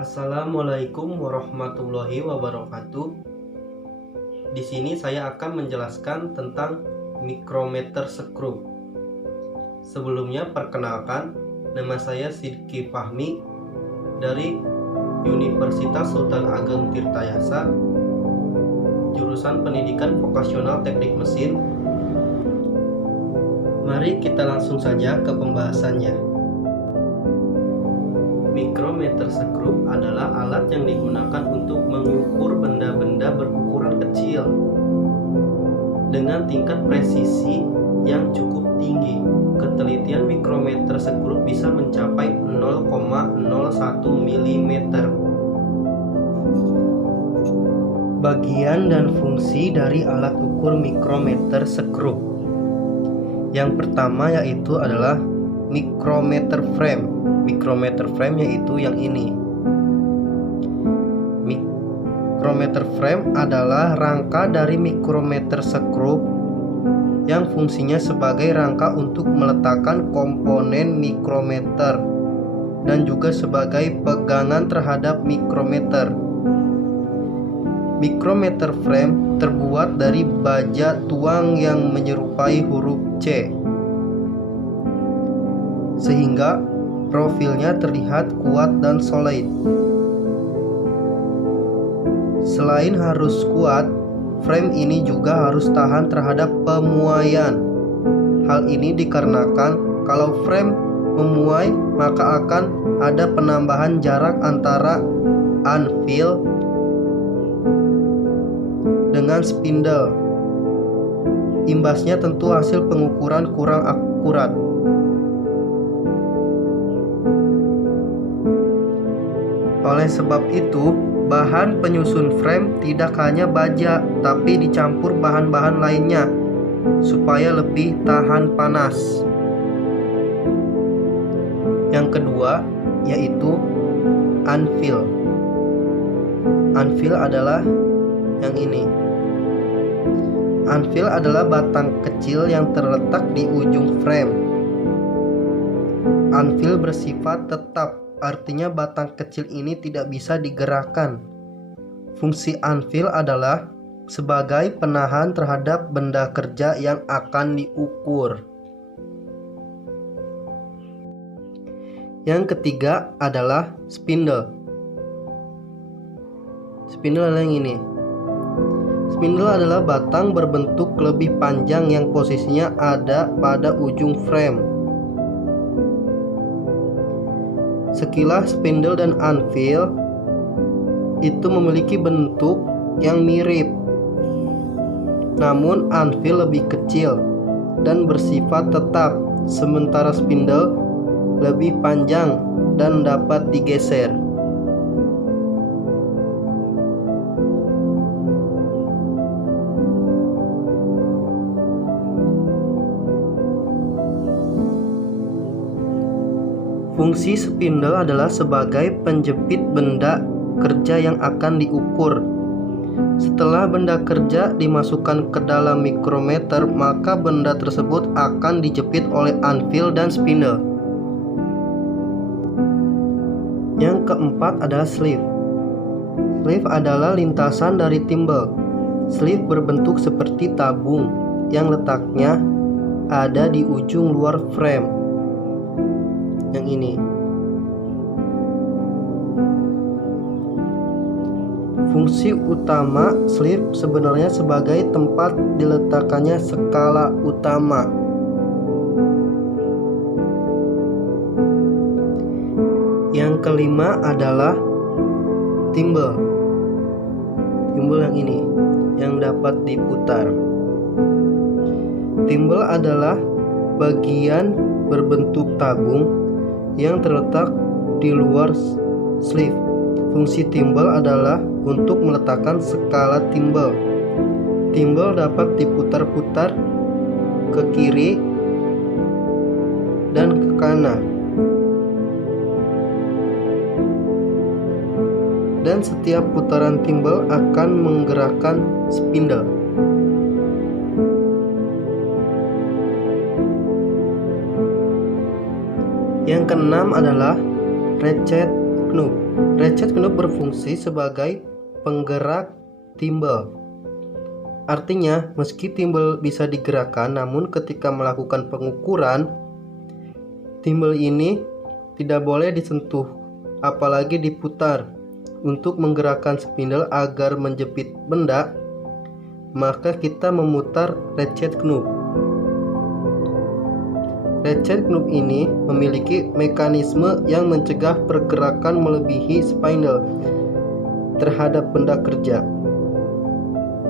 Assalamualaikum warahmatullahi wabarakatuh. Di sini saya akan menjelaskan tentang micrometer screw. Sebelumnya perkenalkan, nama saya Sidki Fahmi dari Universitas Sultan Ageng Tirtayasa, jurusan Pendidikan Vokasional Teknik Mesin. Mari kita langsung saja ke pembahasannya. Micrometer screw adalah alat yang digunakan untuk mengukur benda-benda berukuran kecil dengan tingkat presisi yang cukup tinggi. Ketelitian micrometer screw bisa mencapai 0,01 mm. Bagian dan fungsi dari alat ukur micrometer screw. Yang pertama yaitu adalah micrometer frame. Micrometer frame yaitu yang ini. Micrometer frame adalah rangka dari micrometer screw yang fungsinya sebagai rangka untuk meletakkan komponen micrometer dan juga sebagai pegangan terhadap micrometer. Micrometer frame terbuat dari baja tuang yang menyerupai huruf C, sehingga profilnya terlihat kuat dan solid. Selain harus kuat, frame ini juga harus tahan terhadap pemuaian. Hal ini dikarenakan kalau frame memuai, maka akan ada penambahan jarak antara anvil dengan spindle. Imbasnya tentu hasil pengukuran kurang akurat. Oleh sebab itu, bahan penyusun frame tidak hanya baja, tapi dicampur bahan-bahan lainnya supaya lebih tahan panas. Yang kedua yaitu anvil. Anvil adalah yang ini. Anvil adalah batang kecil yang terletak di ujung frame. Anvil bersifat tetap, artinya batang kecil ini tidak bisa digerakkan. Fungsi anvil adalah sebagai penahan terhadap benda kerja yang akan diukur. Yang ketiga adalah spindle. Spindle adalah yang ini. Spindle adalah batang berbentuk lebih panjang yang posisinya ada pada ujung frame. Sekilas spindle dan anvil itu memiliki bentuk yang mirip, namun anvil lebih kecil dan bersifat tetap, sementara spindle lebih panjang dan dapat digeser. Fungsi spindle adalah sebagai penjepit benda kerja yang akan diukur. Setelah benda kerja dimasukkan ke dalam micrometer, maka benda tersebut akan dijepit oleh anvil dan spindle. Yang keempat adalah sleeve. Sleeve adalah lintasan dari timbel. Sleeve berbentuk seperti tabung yang letaknya ada di ujung luar frame. Yang ini. Fungsi utama sleeve sebenarnya sebagai tempat diletakkannya skala utama. Yang kelima adalah timbel. Timbel yang ini, yang dapat diputar. Timbel adalah bagian berbentuk tabung yang terletak di luar sleeve. Fungsi timbel adalah untuk meletakkan skala timbel. Timbel dapat diputar-putar ke kiri dan ke kanan, dan setiap putaran timbel akan menggerakkan spindle. Yang keenam adalah ratchet knob. Ratchet knob berfungsi sebagai penggerak timbal. Artinya, meski timbal bisa digerakkan, namun ketika melakukan pengukuran, timbal ini tidak boleh disentuh, apalagi diputar. Untuk menggerakkan spindle agar menjepit benda, maka kita memutar ratchet knob. Ratchet knob ini memiliki mekanisme yang mencegah pergerakan melebihi spindle terhadap benda kerja.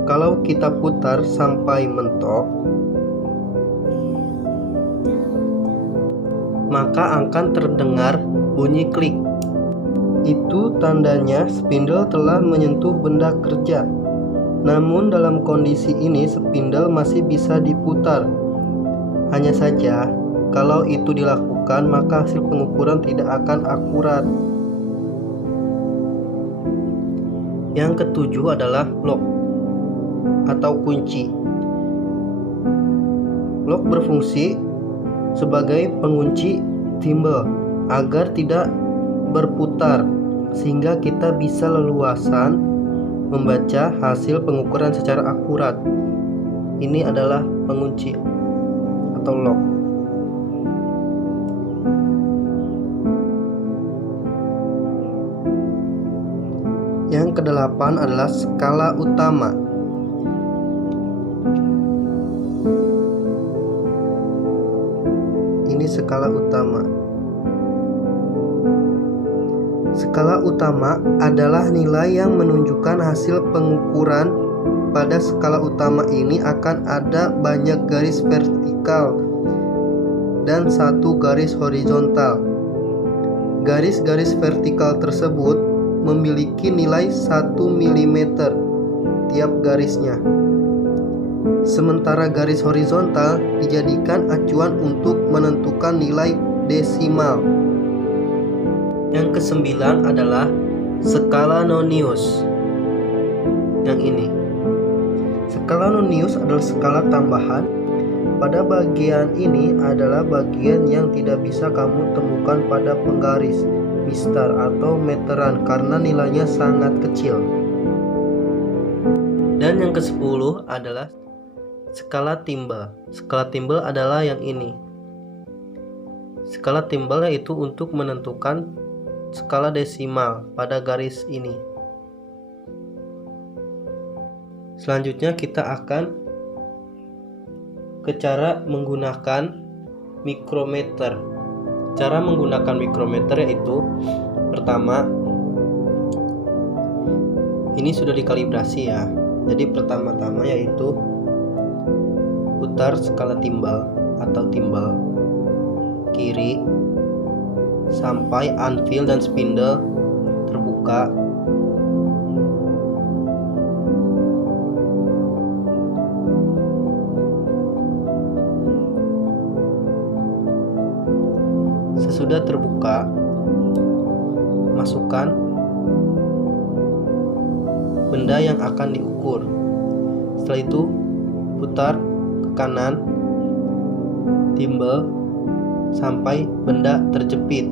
Kalau kita putar sampai mentok, maka akan terdengar bunyi klik. Itu tandanya spindle telah menyentuh benda kerja. Namun dalam kondisi ini spindle masih bisa diputar. Hanya saja, kalau itu dilakukan, maka hasil pengukuran tidak akan akurat. Yang ketujuh adalah lock atau kunci. Lock berfungsi sebagai pengunci timbal agar tidak berputar, sehingga kita bisa leluasan membaca hasil pengukuran secara akurat. Ini adalah pengunci atau lock. Yang kedelapan adalah skala utama. Ini skala utama. Skala utama adalah nilai yang menunjukkan hasil pengukuran. Pada skala utama ini akan ada banyak garis vertikal dan satu garis horizontal. Garis-garis vertikal tersebut memiliki nilai 1 mm tiap garisnya. Sementara garis horizontal dijadikan acuan untuk menentukan nilai desimal. Yang kesembilan adalah skala Nonius. Yang ini. Skala Nonius adalah skala tambahan. Pada bagian ini adalah bagian yang tidak bisa kamu temukan pada penggaris, mistar atau meteran karena nilainya sangat kecil. Dan yang ke-10 adalah skala timbal. Skala timbal adalah yang ini. Skala timbal yaitu untuk menentukan skala desimal pada garis ini. Selanjutnya kita akan ke cara menggunakan mikrometer. Cara menggunakan mikrometer yaitu pertama, ini sudah dikalibrasi ya. Jadi pertama-tama yaitu putar skala timbal atau timbal kiri sampai anvil dan spindle terbuka. Sesudah terbuka, masukkan benda yang akan diukur. Setelah itu putar ke kanan timbal sampai benda terjepit,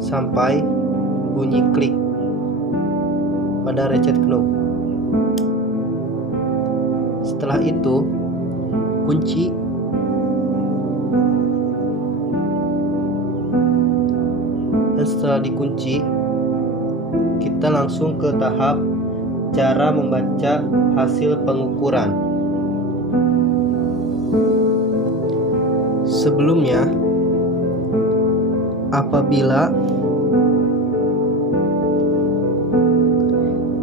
sampai bunyi klik pada ratchet knob. Setelah itu kunci. Dan setelah dikunci, kita langsung ke tahap cara membaca hasil pengukuran. Sebelumnya, apabila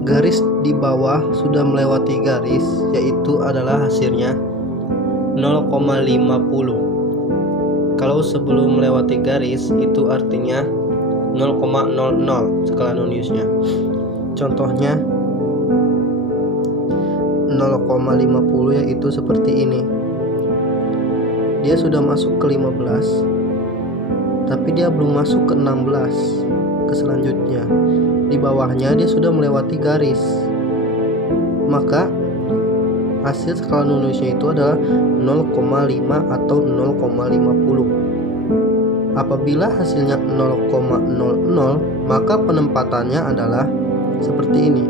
garis di bawah sudah melewati garis, yaitu adalah hasilnya 0,50. Kalau sebelum melewati garis, itu artinya 0,00 skala Noniusnya. Contohnya 0,50 yaitu seperti ini. Dia sudah masuk ke 15, tapi dia belum masuk ke 16, ke selanjutnya. Di bawahnya dia sudah melewati garis. Maka hasil skala Noniusnya itu adalah 0,5 atau 0,50. Apabila hasilnya 0,00, maka penempatannya adalah seperti ini.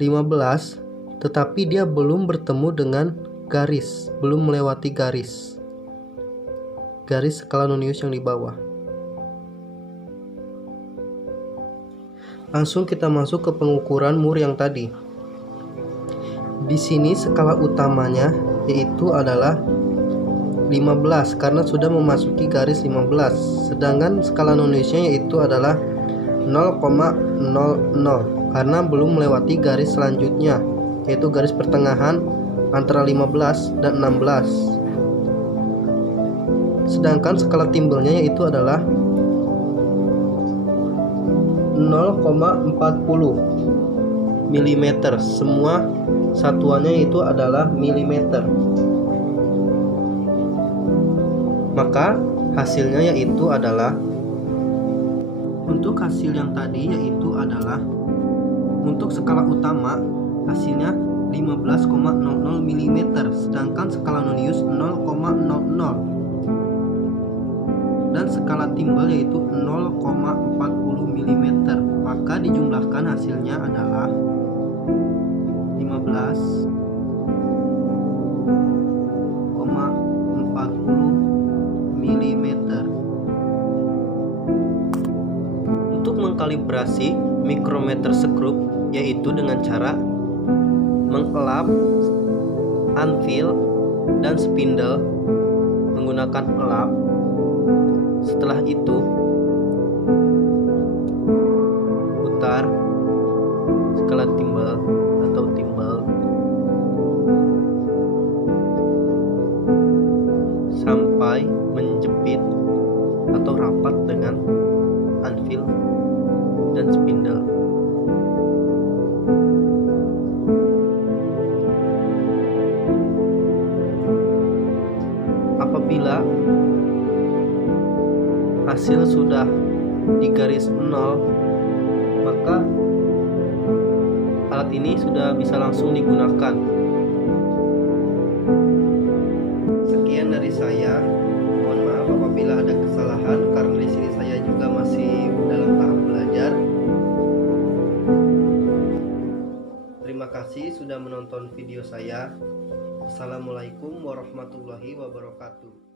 (15) Tetapi dia belum bertemu dengan garis, belum melewati garis skala nonius yang di bawah. Langsung kita masuk ke pengukuran mur yang tadi. Di sini skala utamanya yaitu adalah 15 karena sudah memasuki garis 15, sedangkan skala noniusnya yaitu adalah 0,00 karena belum melewati garis selanjutnya, yaitu garis pertengahan antara 15 dan 16. Sedangkan skala timbelnya yaitu adalah 0,40 mm. Semua satuannya itu adalah milimeter. Maka hasilnya yaitu adalah, untuk hasil yang tadi yaitu adalah, untuk skala utama hasilnya 15,00 mm, sedangkan skala nonius 0,00, dan skala timbel yaitu 0,40 mm. Maka dijumlahkan hasilnya adalah 15,40 mm. Untuk mengkalibrasi mikrometer sekrup yaitu dengan cara mengelap anvil dan spindle menggunakan elap. Setelah itu putar skala timbel atau timbal sampai menjepit atau rapat dengan anvil dan spindle. Apabila hasil sudah di garis 0, maka alat ini sudah bisa langsung digunakan. Sekian dari saya. Mohon maaf apabila ada kesalahan karena di sini saya juga masih dalam tahap belajar. Terima kasih sudah menonton video saya. Assalamualaikum warahmatullahi wabarakatuh.